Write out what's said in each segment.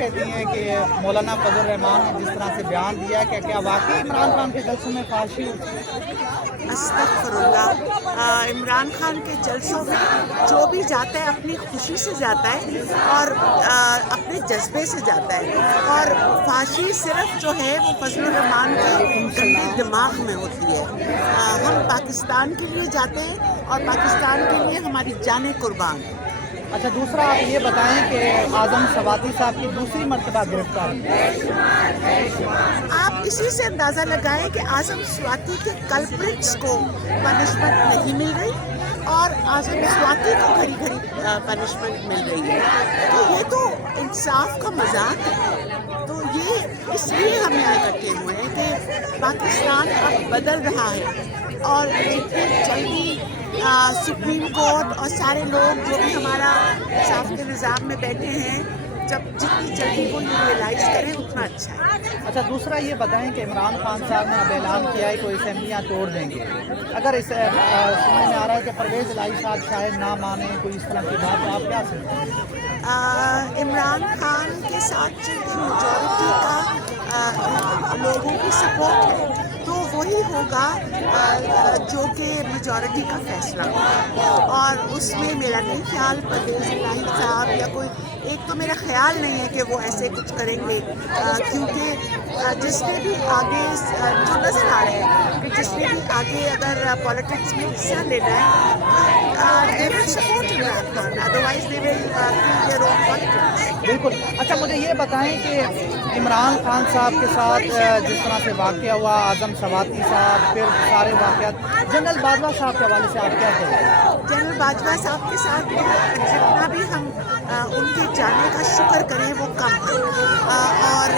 कहती हैं कि मौलाना फजल रहमान ने जिस तरह से बयान दिया कि क्या वाकई इमरान खान के जलसों में फांसी होती है? अस्तगफिरुल्लाह, इमरान खान के जलसों में जो भी जाता है अपनी खुशी से जाता है और अपने जज्बे से जाता है, और फांसी सिर्फ जो है वो फजल रहमान के गंदे दिमाग में होती है। हम पाकिस्तान के लिए जाते हैं और पाकिस्तान के लिए हमारी जानें कुर्बान। अच्छा, दूसरा आप ये बताएं कि आज़म सवाती साहब की दूसरी मर्तबा गिरफ्तारी, आप इसी से अंदाज़ा लगाएं कि आज़म स्वाति के कल्प्रिट्स को पनिशमेंट नहीं मिल रही और आज़म स्वाति को घड़ी घड़ी पनिशमेंट मिल रही है। तो ये तो इंसाफ का मजाक है। तो ये इसलिए हम यहाँ इकट्ठे हुए हैं कि पाकिस्तान अब बदल रहा है और जितनी जल्दी सुप्रीम कोर्ट और सारे लोग जो भी हमारा इंसाफ के निज़ाम में बैठे हैं, जब जितनी जल्दी वो ये रियलाइज़ करें उतना अच्छा है। अच्छा, दूसरा ये बताएं कि इमरान खान साहब ने अब ऐलान किया है कोई असेंबलियाँ तोड़ देंगे। अगर इस सुनने में आ रहा है कि परवेज़ इलाही साहब शायद ना माने कोई इस तरह की बात, तो आप क्या समझते हैं? इमरान खान के साथ चूँकि मेजॉरिटी का लोगों की सपोर्ट है, तो वही होगा जो कि मेजॉरिटी का फैसला होगा, और उसमें मेरा नहीं ख्याल परवेज़ इलाही साहब या कोई, एक तो मेरा ख्याल नहीं है कि वो ऐसे कुछ करेंगे, क्योंकि जिसने भी आगे जो नज़र आ रहा है कि जिसने भी आगे अगर पॉलिटिक्स में हिस्सा लेना है, they will support Imran Khan, otherwise they will kill their own politics. बिल्कुल। अच्छा, मुझे ये बताएं कि इमरान खान साहब के साथ जिस तरह से वाक़या हुआ, आज़म सवाती साहब, फिर सारे वाक़यात, जनरल बाजवा साहब के हवाले से आप क्या कहें? जनरल बाजवा साहब के साथ जितना भी हम उनके जाने का शुक्र करें वो कम है, और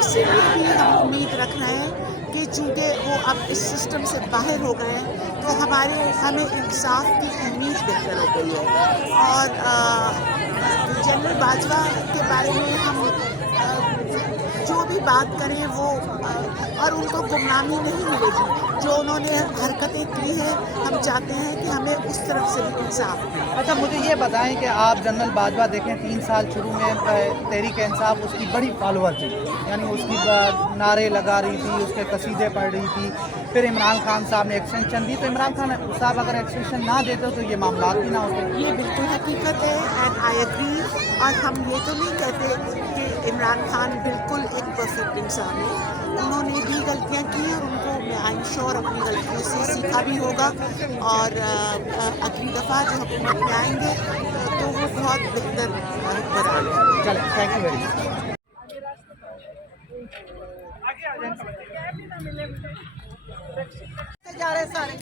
इसीलिए भी हम उम्मीद रख रहे हैं कि चूँकि वो अब इस सिस्टम से बाहर हो गए हैं, तो हमें इंसाफ की उम्मीद बेहतर हो गई है। और जनरल बाजवा के बारे में हम जो भी बात करें वो, और उनको गुमनामी नहीं मिलेगी, जो उन्होंने हरकतें की हैं, हम चाहते हैं कि हमें उस तरफ से भी इंसाफ मिले। अच्छा, मुझे ये बताएं कि आप जनरल बाजवा देखें, 3 साल शुरू में तहरीक इंसाफ उसकी बड़ी फॉलोअर थी, यानी उसकी नारे लगा रही थी, उसके कसीदे पढ़ रही थी, फिर इमरान खान साहब ने एक्सटेंशन दी, तो इमरान खान साहब अगर एक्सटेंशन ना देते तो ये मामला भी ना होते। ये बिल्कुल हकीकत है, एंड आई एग्री। और हम ये तो नहीं कहते कि इमरान खान बिल्कुल एक परफेक्ट इंसान है, उन्होंने भी गलतियाँ की और उनको आई एम श्योर अपनी गलतियों से सीखा भी होगा, और अगली दफ़ा जो हुकूमत में आएंगे तो वो बहुत बेहतर हुक्मरान है। चलो, थैंक यू वेरी मच। जा रहे सारे,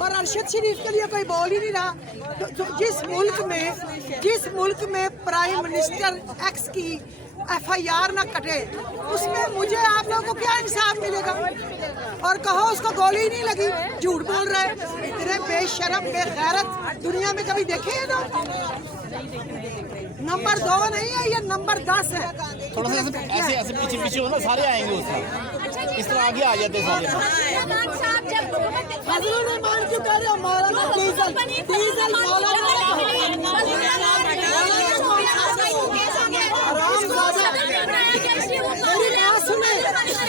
और अरशद शरीफ के लिए कोई बोल ही नहीं रहा। जिस मुल्क में प्राइम मिनिस्टर एक्स की FIR ना कटे, उसमें मुझे आप लोगों को क्या इंसाफ मिलेगा? और कहो उसको गोली ही नहीं लगी, झूठ बोल रहे हैं। इतने बेशरम बेगैरत दुनिया में कभी देखे हैं? नंबर 2 नहीं है, ये नंबर 10 है। थोड़ा सा ऐसे पीछे हो ना, सारे आएंगे उसमें, इस तरह आगे आ जाते सारे। फजलुर रहमान क्यों कह रहे हो? मौलाना डीजल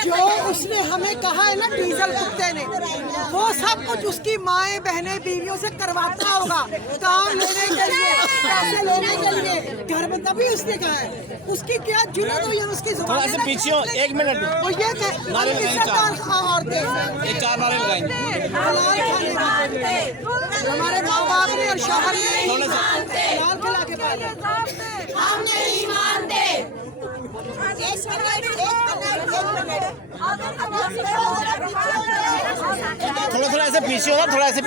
जो उसने हमें कहा है ना, डीजल कुत्ते ने, वो सब कुछ उसकी माएँ बहनें बीवियों से करवाता होगा, काम लेने के लिए, पैसे लेने के लिए घर में, तभी उसने कहा है। उसकी क्या जुर्रत हुई है उसकी जुबान? थोड़ा सा पीछे हो, 1 मिनट। वो ये नारे लगाएंगे, 4 औरतें नारे लगाएंगे। हमारे माँ बाप ने और शोहर ने लाल खिला के पाले, हम नहीं मानते। थोड़ा ऐसे पीछे हो ना, थोड़ा ऐसे।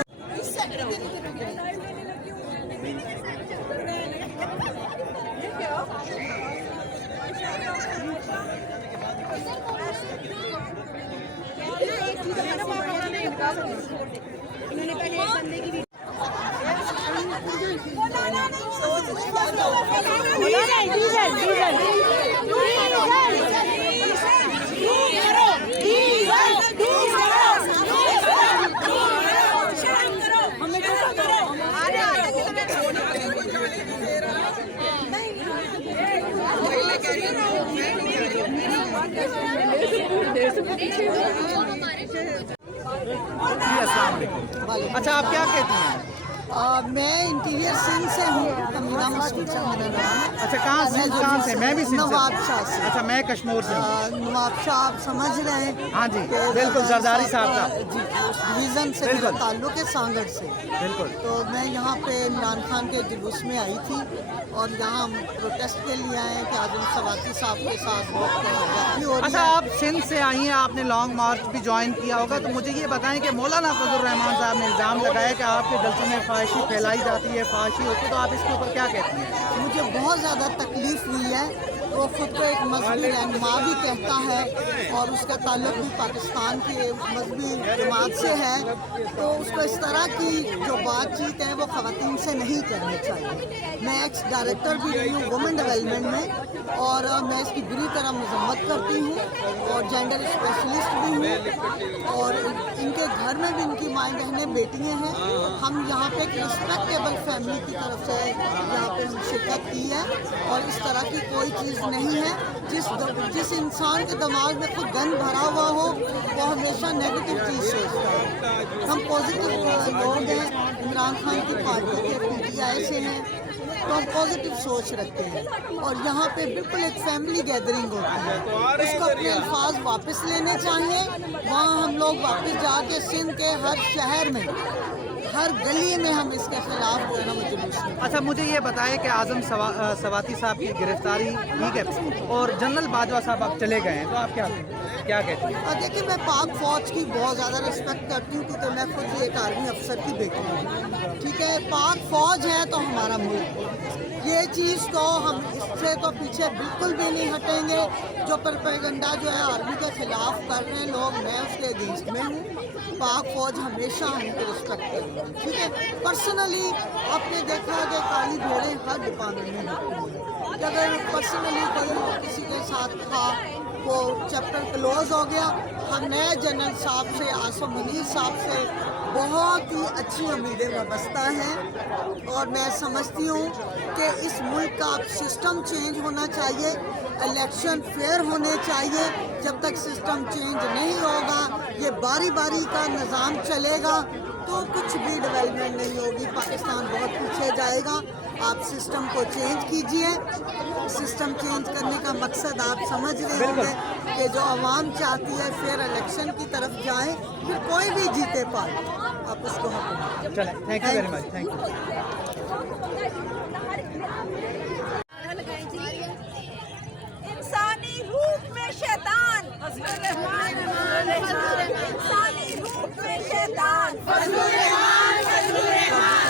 उन्होंने पहले एक बंदे की अस्सलाम वालेकुम। अच्छा, आप क्या कहती हैं? मैं इंटीरियर सिंध से हूँ, तमीना मसूद से मेरा नाम है। अच्छा, कहाँ से? मैं भी सिंध से। नवाबशाह से। अच्छा, मैं कश्मीर से हूँ। नवाबशाह आप समझ रहे हैं? हाँ जी, बिल्कुल, जरदारी साहब का। जी, उस डिवीज़न से मेरा ताल्लुक है, सांगड़ से। बिल्कुल। तो मैं यहाँ पे इमरान खान के जुलूस में आई थी और यहाँ हम प्रोटेस्ट के लिए आए हैं कि आज़म सवाती साहब के साथ बहुत ज्यादती हो रही अच्छा, है। आप सिंध से आई हैं, आपने लॉन्ग मार्च भी ज्वाइन किया होगा, तो मुझे ये बताएं कि मौलाना फजल रहमान साहब ने इल्ज़ाम लगाया कि आपके जलसे में फाहिशी फैलाई जाती है, फाहिशी होती है, तो आप इसके ऊपर क्या कहती हैं? मुझे बहुत ज़्यादा तकलीफ़ हुई है। वो खुद को एक मजहबी रहनुमा भी कहता है और उसका ताल्लुक भी पाकिस्तान के मजहबी जमात से है, तो उसको इस तरह की जो बातचीत है वो ख़वातीन से नहीं करनी चाहिए। मैं एक्स डायरेक्टर भी रही हूँ वुमेन डेवलपमेंट में और मैं इसकी बुरी तरह मजम्मत करती हूँ और जेंडर स्पेशलिस्ट भी हूँ और इनके घर में भी इनकी माएँ बहनें बेटियाँ हैं। हम यहाँ पे एक रिस्पेक्टेबल फैमिली की तरफ से यहाँ पे हम शिरकत की है और इस तरह की कोई चीज़ नहीं है। जिस इंसान के दिमाग में खुद गंद भरा हुआ हो वो हमेशा नेगेटिव चीज़ सोचता है। हम पॉजिटिव लोग हैं, इमरान खान की पार्टी के PTI से हैं, तो हम पॉजिटिव सोच रखते हैं और यहाँ पे बिल्कुल एक फैमिली गैदरिंग होती है। उसको अपने अल्फाज वापस लेने चाहिए। वहाँ हम लोग वापस जाके सिंध के हर शहर में, हर गली में हम इसके खिलाफ जो है ना वो जुलूस में। अच्छा, मुझे ये बताएं कि आज़म सवाती साहब की गिरफ्तारी ठीक है और जनरल बाजवा साहब आप चले गए हैं, तो आप क्या कहते हैं? और देखिए, मैं पाक फौज की बहुत ज़्यादा रिस्पेक्ट करती हूँ क्योंकि मैं खुद भी एक आर्मी अफसर की बेटी हूँ। ठीक है, पाक फौज है तो हमारा मुल्क, ये चीज़ तो हम इससे तो पीछे बिल्कुल भी नहीं हटेंगे। जो प्रोपेगेंडा जो है आर्मी के खिलाफ कर रहे हैं लोग, मैं उसके अगेंस्ट में हूँ। पाक फौज हमेशा हमको रिस्पेक्ट करेगी। ठीक है, पर्सनली आपने देखा कि काली घोड़े हर डिपार्टमेंट में होती हैं। अगर पर्सनली कोई किसी के साथ था वो चैप्टर क्लोज हो गया। हम नए जनरल साहब से, आसम मुनीर साहब से बहुत ही अच्छी उम्मीदें वाबस्ता हैं और मैं समझती हूँ कि इस मुल्क का अब सिस्टम चेंज होना चाहिए, इलेक्शन फेयर होने चाहिए। जब तक सिस्टम चेंज नहीं होगा, ये बारी बारी का निज़ाम चलेगा तो कुछ भी डेवलपमेंट नहीं होगी, पाकिस्तान बहुत पीछे जाएगा। आप सिस्टम को चेंज कीजिए। सिस्टम चेंज करने का मकसद आप समझ रहे होंगे कि जो आवाम चाहती है फेयर इलेक्शन की तरफ जाएं, फिर कोई भी जीते पाए, आप उसको हक। चलें, thank you very much, thank you. इंसानी रूप में शैतान, इंसानी रूप में शैतान, इंसानी रूप में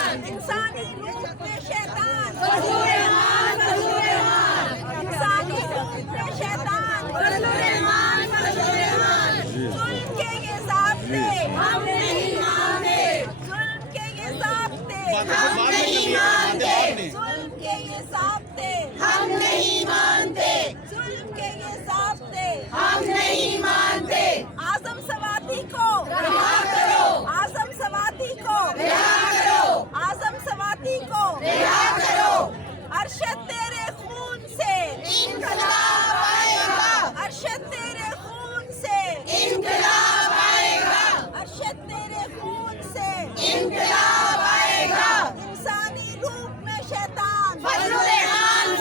शैतान, इंसानी रूप में शैतान, जुल्म के ये ज़ाब्ते हम नहीं मानते, जुल्म के ये ज़ाब्ते हम नहीं मानते, जुल्म के ये ज़ाब्ते हम नहीं मानते, जुल्म के ये ज़ाब्ते हम नहीं मानते। आज़म सवाती को रिहा करो, आज़म सवाती को रिहा करो, आज़म सवाती को रिहा करो। अरशद तेरे खून से इंकलाब आएगा, अरशद तेरे खून से इंकलाब आएगा, अरशद तेरे खून से इंकलाब आएगा। इंसानी रूप में शैतान, फजल रहमान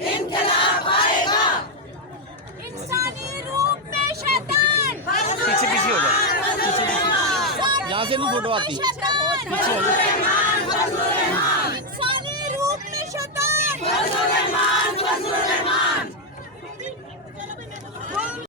इनकलाब आएगा। इंसानी रूप में शैतान पीछे पीछे हो जाओ, यहाँ से नहीं फोटो आती, पीछे हो जाओ। इंसानी रूप में शैतान